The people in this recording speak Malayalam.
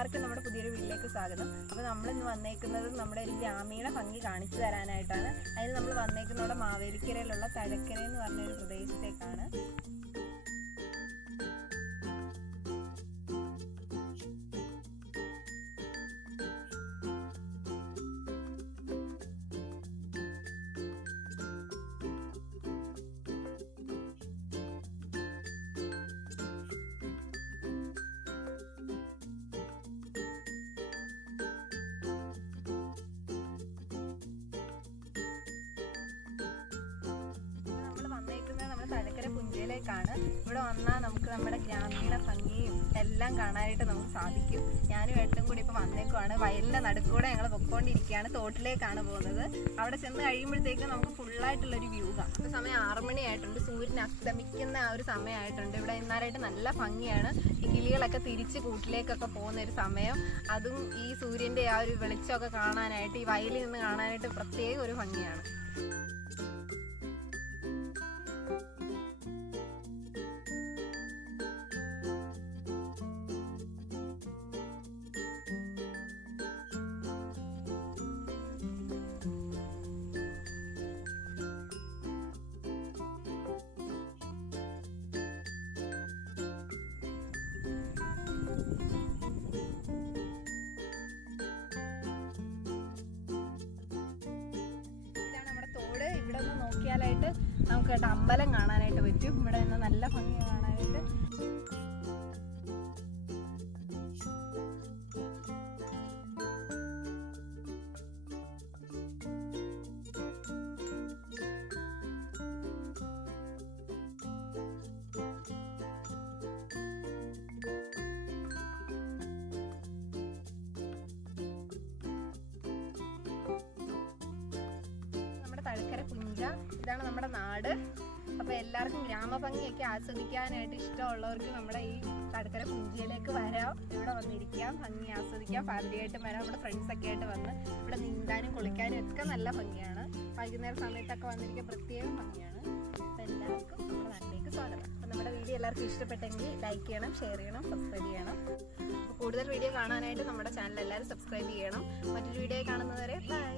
എല്ലാവർക്കും നമ്മുടെ പുതിയൊരു വീട്ടിലേക്ക് സ്വാഗതം. അപ്പോൾ നമ്മളിന്ന് വന്നേക്കുന്നത് നമ്മുടെ ഒരു ഗ്രാമീണ ഭംഗി കാണിച്ചു തരാനായിട്ടാണ്. അതിന് നമ്മൾ വന്നേക്കുന്നത് മാവേലിക്കരയിലുള്ള തഴക്കര എന്ന് പറഞ്ഞൊരു പ്രദേശത്തേക്കാണ്. തഴക്കര പുഞ്ചയിലേക്കാണ്. ഇവിടെ വന്നാൽ നമുക്ക് നമ്മുടെ ഗ്രാമീണ ഭംഗിയും എല്ലാം കാണാനായിട്ട് നമുക്ക് സാധിക്കും. ഞാനും ഏട്ടനും കൂടി ഇപ്പോൾ വന്നേക്കുവാണ്. വയലിൻ്റെ നടുക്കൂടെ ഞങ്ങൾ പൊക്കോണ്ടിരിക്കുകയാണ്. തോട്ടിലേക്കാണ് പോകുന്നത്. അവിടെ ചെന്ന് കഴിയുമ്പോഴത്തേക്ക് നമുക്ക് ഫുള്ളായിട്ടുള്ളൊരു വ്യൂ കാണാം. ഇപ്പോൾ സമയം 6 മണിയായിട്ടുണ്ട്. സൂര്യൻ അസ്തമിക്കുന്ന ആ ഒരു സമയമായിട്ടുണ്ട്. ഇവിടെ ഇന്നാലായിട്ട് നല്ല ഭംഗിയാണ്. ഈ കിളികളൊക്കെ തിരിച്ച് കൂട്ടിലേക്കൊക്കെ പോകുന്ന ഒരു സമയം, അതും ഈ സൂര്യൻ്റെ ആ ഒരു വെളിച്ചമൊക്കെ കാണാനായിട്ട്, ഈ വയലിൽ നിന്ന് കാണാനായിട്ട് പ്രത്യേക ഒരു ഭംഗിയാണ്. ഇവിടെ ഒന്ന് നോക്കിയാലായിട്ട് നമുക്ക് അമ്പലം കാണാനായിട്ട് പറ്റും. ഇവിടെ നിന്ന് നല്ല ഭംഗി കാണാനായിട്ട്. തഴക്കര പുഞ്ച, ഇതാണ് നമ്മുടെ നാട്. അപ്പോൾ എല്ലാവർക്കും ഗ്രാമഭംഗിയൊക്കെ ആസ്വദിക്കാനായിട്ട് ഇഷ്ടമുള്ളവർക്ക് നമ്മുടെ ഈ തഴക്കര പുഞ്ചയിലേക്ക് വരാം. ഇവിടെ വന്നിരിക്കാം, ഭംഗി ആസ്വദിക്കാം. ഫാമിലിയായിട്ടും വരാം. നമ്മുടെ ഫ്രണ്ട്സൊക്കെ ആയിട്ട് വന്ന് ഇവിടെ നീന്താനും കുളിക്കാനും ഒക്കെ നല്ല ഭംഗിയാണ്. വൈകുന്നേര സമയത്തൊക്കെ വന്നിരിക്കാൻ പ്രത്യേകം ഭംഗിയാണ്. അപ്പോൾ എല്ലാവർക്കും നമ്മുടെ നാട്ടിലേക്ക് സ്വാഗതം. അപ്പോൾ നമ്മുടെ വീഡിയോ എല്ലാവർക്കും ഇഷ്ടപ്പെട്ടെങ്കിൽ ലൈക്ക് ചെയ്യണം, ഷെയർ ചെയ്യണം, സബ്സ്ക്രൈബ് ചെയ്യണം. അപ്പോൾ കൂടുതൽ വീഡിയോ കാണാനായിട്ട് നമ്മുടെ ചാനൽ എല്ലാവരും സബ്സ്ക്രൈബ് ചെയ്യണം. മറ്റൊരു വീഡിയോ കാണുന്നതുവരെ ബൈ.